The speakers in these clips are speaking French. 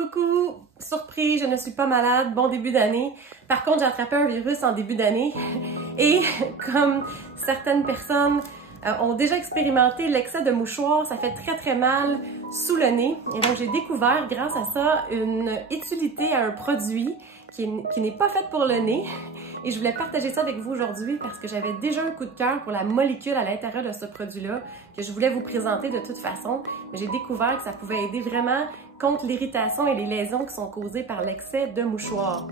Coucou! Surprise, je ne suis pas malade, bon début d'année. Par contre, j'ai attrapé un virus en début d'année et comme certaines personnes ont déjà expérimenté l'excès de mouchoirs, ça fait très mal sous le nez. Et donc, j'ai découvert grâce à ça une utilité à un produit qui n'est pas fait pour le nez. Et je voulais partager ça avec vous aujourd'hui parce que j'avais déjà un coup de cœur pour la molécule à l'intérieur de ce produit-là que je voulais vous présenter de toute façon. Mais j'ai découvert que ça pouvait aider vraiment contre l'irritation et les lésions qui sont causées par l'excès de mouchoirs.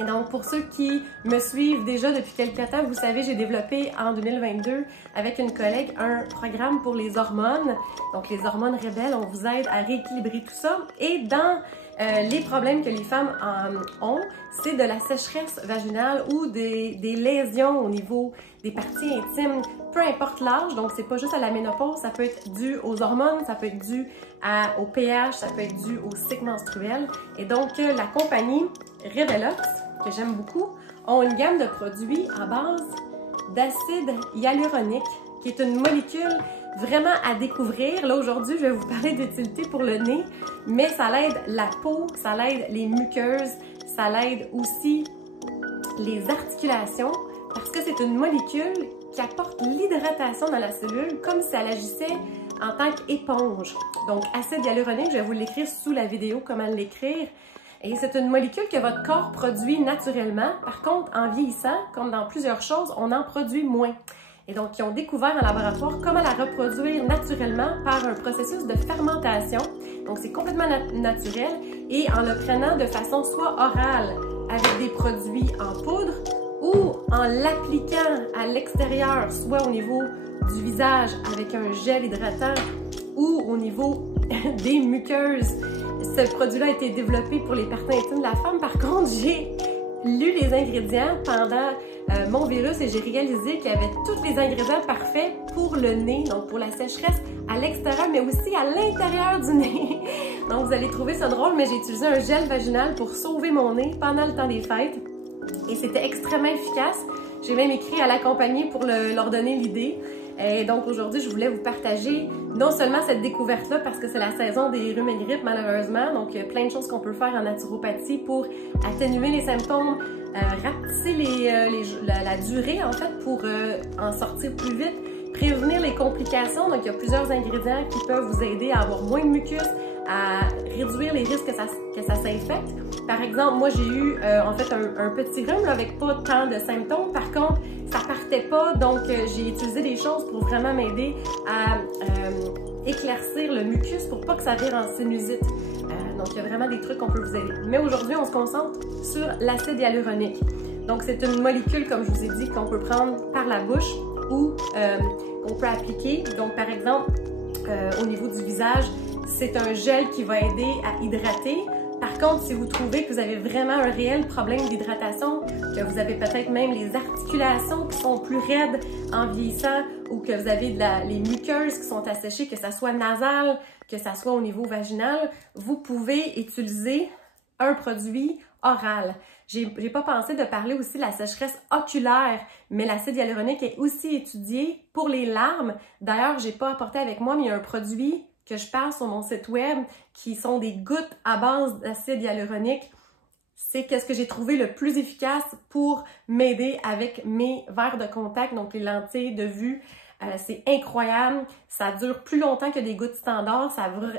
Et donc, pour ceux qui me suivent déjà depuis quelques temps, vous savez, j'ai développé en 2022 avec une collègue un programme pour les hormones. Donc, les hormones rebelles, on vous aide à rééquilibrer tout ça. Et dans les problèmes que les femmes ont, c'est de la sécheresse vaginale ou des lésions au niveau des parties intimes, peu importe l'âge. Donc, c'est pas juste à la ménopause, ça peut être dû aux hormones, ça peut être dû au pH, ça peut être dû au cycle menstruel. Et donc, la compagnie Revelox, que j'aime beaucoup, ont une gamme de produits à base d'acide hyaluronique, qui est une molécule vraiment à découvrir. Là, aujourd'hui, je vais vous parler d'utilité pour le nez, mais ça l'aide la peau, ça l'aide les muqueuses, ça l'aide aussi les articulations, parce que c'est une molécule qui apporte l'hydratation dans la cellule comme si elle agissait en tant qu'éponge. Donc, acide hyaluronique, je vais vous l'écrire sous la vidéo comment l'écrire. Et c'est une molécule que votre corps produit naturellement. Par contre, en vieillissant, comme dans plusieurs choses, on en produit moins. Et donc, ils ont découvert en laboratoire comment la reproduire naturellement par un processus de fermentation. Donc, c'est complètement naturel et en le prenant de façon soit orale avec des produits en poudre ou en l'appliquant à l'extérieur, soit au niveau du visage avec un gel hydratant ou au niveau des muqueuses. Ce produit-là a été développé pour les parties intimes de la femme. Par contre, j'ai lu les ingrédients pendant mon virus et j'ai réalisé qu'il y avait tous les ingrédients parfaits pour le nez, donc pour la sécheresse à l'extérieur, mais aussi à l'intérieur du nez. Donc, vous allez trouver ça drôle, mais j'ai utilisé un gel vaginal pour sauver mon nez pendant le temps des fêtes et c'était extrêmement efficace. J'ai même écrit à la compagnie pour leur donner l'idée. Et donc aujourd'hui, je voulais vous partager non seulement cette découverte-là parce que c'est la saison des rhumes et grippes malheureusement, donc il y a plein de choses qu'on peut faire en naturopathie pour atténuer les symptômes, rapetisser la durée en fait pour en sortir plus vite, prévenir les complications. Donc il y a plusieurs ingrédients qui peuvent vous aider à avoir moins de mucus, à réduire les risques que ça s'infecte. Par exemple, moi j'ai eu en fait un petit rhume là, avec pas tant de symptômes. Par contre, ça partait pas, donc j'ai utilisé des choses pour vraiment m'aider à éclaircir le mucus pour pas que ça vire en sinusite. Donc il y a vraiment des trucs qu'on peut vous aider. Mais aujourd'hui, on se concentre sur l'acide hyaluronique. Donc c'est une molécule, comme je vous ai dit, qu'on peut prendre par la bouche ou qu'on peut appliquer. Donc par exemple, au niveau du visage, c'est un gel qui va aider à hydrater. Par contre, si vous trouvez que vous avez vraiment un réel problème d'hydratation, que vous avez peut-être même les articulations qui sont plus raides en vieillissant ou que vous avez les muqueuses qui sont asséchées, que ça soit nasal, que ça soit au niveau vaginal, vous pouvez utiliser un produit oral. J'ai pas pensé de parler aussi de la sécheresse oculaire, mais l'acide hyaluronique est aussi étudié pour les larmes. D'ailleurs, j'ai pas apporté avec moi, mais il y a un produit que je parle sur mon site web, qui sont des gouttes à base d'acide hyaluronique. C'est qu'est-ce que j'ai trouvé le plus efficace pour m'aider avec mes verres de contact, donc les lentilles de vue. C'est incroyable, ça dure plus longtemps que des gouttes standards,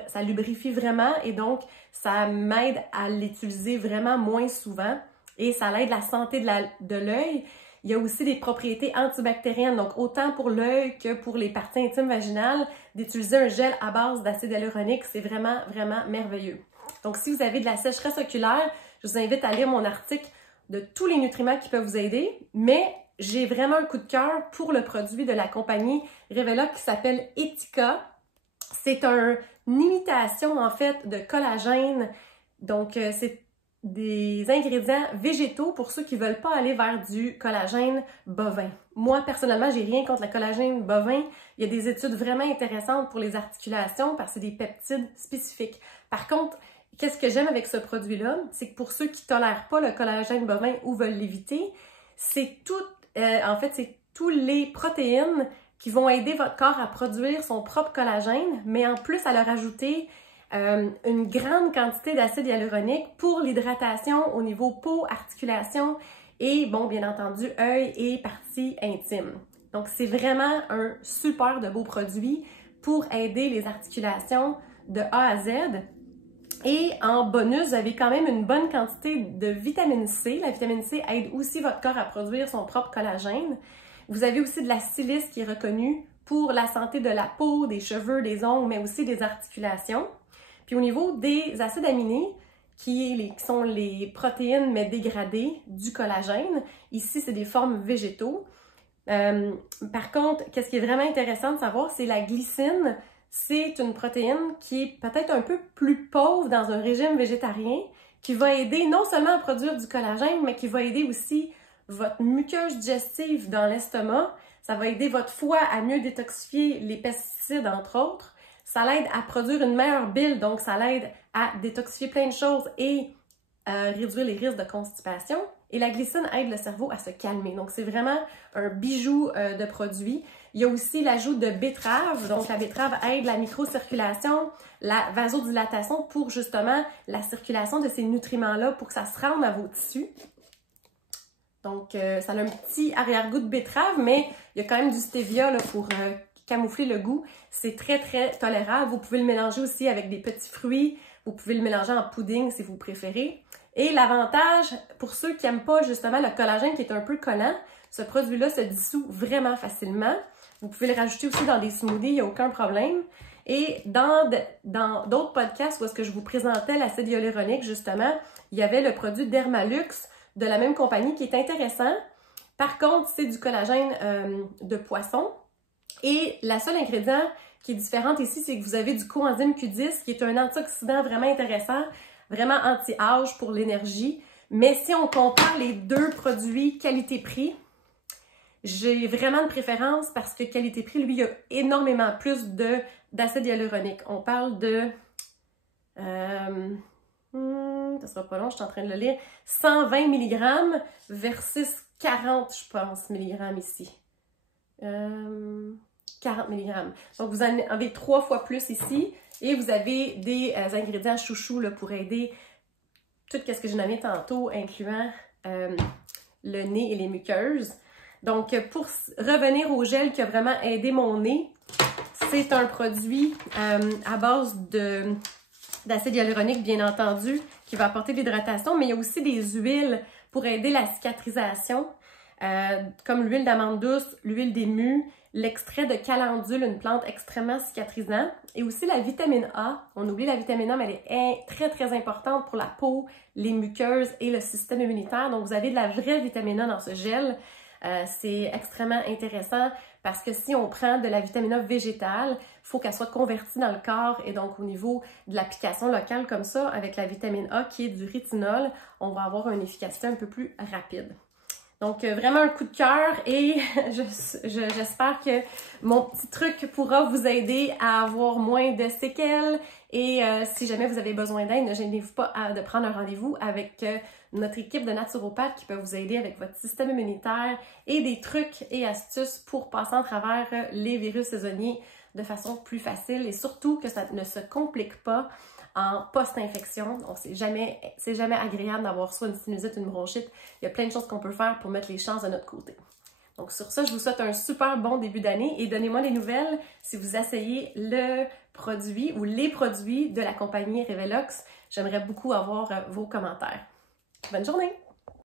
ça lubrifie vraiment et donc ça m'aide à l'utiliser vraiment moins souvent et ça aide la santé de l'œil. Il y a aussi des propriétés antibactériennes, donc autant pour l'œil que pour les parties intimes vaginales, d'utiliser un gel à base d'acide hyaluronique, c'est vraiment merveilleux. Donc si vous avez de la sécheresse oculaire, je vous invite à lire mon article de tous les nutriments qui peuvent vous aider, mais j'ai vraiment un coup de cœur pour le produit de la compagnie Revelox qui s'appelle Etika. C'est une imitation en fait de collagène, donc c'est des ingrédients végétaux pour ceux qui ne veulent pas aller vers du collagène bovin. Moi, personnellement, j'ai rien contre le collagène bovin. Il y a des études vraiment intéressantes pour les articulations parce que c'est des peptides spécifiques. Par contre, qu'est-ce que j'aime avec ce produit-là? C'est que pour ceux qui ne tolèrent pas le collagène bovin ou veulent l'éviter, c'est c'est tous les protéines qui vont aider votre corps à produire son propre collagène, mais en plus à leur ajouter une grande quantité d'acide hyaluronique pour l'hydratation au niveau peau, articulation et, bon, bien entendu, œil et parties intimes. Donc, c'est vraiment un super de beau produit pour aider les articulations de A à Z. Et en bonus, vous avez quand même une bonne quantité de vitamine C. La vitamine C aide aussi votre corps à produire son propre collagène. Vous avez aussi de la silice qui est reconnue pour la santé de la peau, des cheveux, des ongles, mais aussi des articulations. Puis au niveau des acides aminés, qui sont les protéines mais dégradées du collagène, ici c'est des formes végétaux. Par contre, qu'est-ce qui est vraiment intéressant de savoir, c'est la glycine. C'est une protéine qui est peut-être un peu plus pauvre dans un régime végétarien, qui va aider non seulement à produire du collagène, mais qui va aider aussi votre muqueuse digestive dans l'estomac. Ça va aider votre foie à mieux détoxifier les pesticides, entre autres. Ça l'aide à produire une meilleure bile, donc ça l'aide à détoxifier plein de choses et réduire les risques de constipation. Et la glycine aide le cerveau à se calmer. Donc, c'est vraiment un bijou de produit. Il y a aussi l'ajout de betterave. Donc, la betterave aide la microcirculation, la vasodilatation pour justement la circulation de ces nutriments-là pour que ça se rende à vos tissus. Donc, ça a un petit arrière-goût de betterave, mais il y a quand même du stevia là, pour camoufler le goût. C'est très, très tolérable. Vous pouvez le mélanger aussi avec des petits fruits. Vous pouvez le mélanger en pudding si vous préférez. Et l'avantage, pour ceux qui n'aiment pas justement le collagène qui est un peu collant, ce produit-là se dissout vraiment facilement. Vous pouvez le rajouter aussi dans des smoothies, il n'y a aucun problème. Et dans d'autres podcasts où est-ce que je vous présentais l'acide hyaluronique, justement, il y avait le produit Dermalux de la même compagnie qui est intéressant. Par contre, c'est du collagène de poisson. Et la seule ingrédient qui est différente ici, c'est que vous avez du coenzyme Q10 qui est un antioxydant vraiment intéressant, vraiment anti-âge pour l'énergie. Mais si on compare les deux produits qualité-prix, j'ai vraiment de préférence parce que qualité-prix, lui, il y a énormément plus d'acide hyaluronique. On parle de... ça sera pas long, je suis en train de le lire. 120 mg versus 40, je pense, mg ici. 40 mg. Donc, vous en avez 3 fois plus ici. Et vous avez des ingrédients chouchous là, pour aider tout ce que j'ai nommé tantôt, incluant le nez et les muqueuses. Donc, pour revenir au gel qui a vraiment aidé mon nez, c'est un produit à base d'acide hyaluronique, bien entendu, qui va apporter de l'hydratation, mais il y a aussi des huiles pour aider la cicatrisation, comme l'huile d'amande douce, l'huile d'ému, l'extrait de calendule, une plante extrêmement cicatrisante, et aussi la vitamine A. On oublie la vitamine A, mais elle est très, très importante pour la peau, les muqueuses et le système immunitaire. Donc, vous avez de la vraie vitamine A dans ce gel. C'est extrêmement intéressant parce que si on prend de la vitamine A végétale, il faut qu'elle soit convertie dans le corps et donc au niveau de l'application locale comme ça, avec la vitamine A qui est du rétinol, on va avoir une efficacité un peu plus rapide. Donc, vraiment un coup de cœur et j'espère que mon petit truc pourra vous aider à avoir moins de séquelles et si jamais vous avez besoin d'aide, ne gênez-vous pas de prendre un rendez-vous avec notre équipe de naturopathes qui peut vous aider avec votre système immunitaire et des trucs et astuces pour passer en travers les virus saisonniers de façon plus facile et surtout que ça ne se complique pas en post-infection. Donc, c'est jamais agréable d'avoir soit une sinusite, une bronchite. Il y a plein de choses qu'on peut faire pour mettre les chances de notre côté. Donc, sur ça, je vous souhaite un super bon début d'année et donnez-moi des nouvelles si vous essayez le produit ou les produits de la compagnie Revelox. J'aimerais beaucoup avoir vos commentaires. Bonne journée!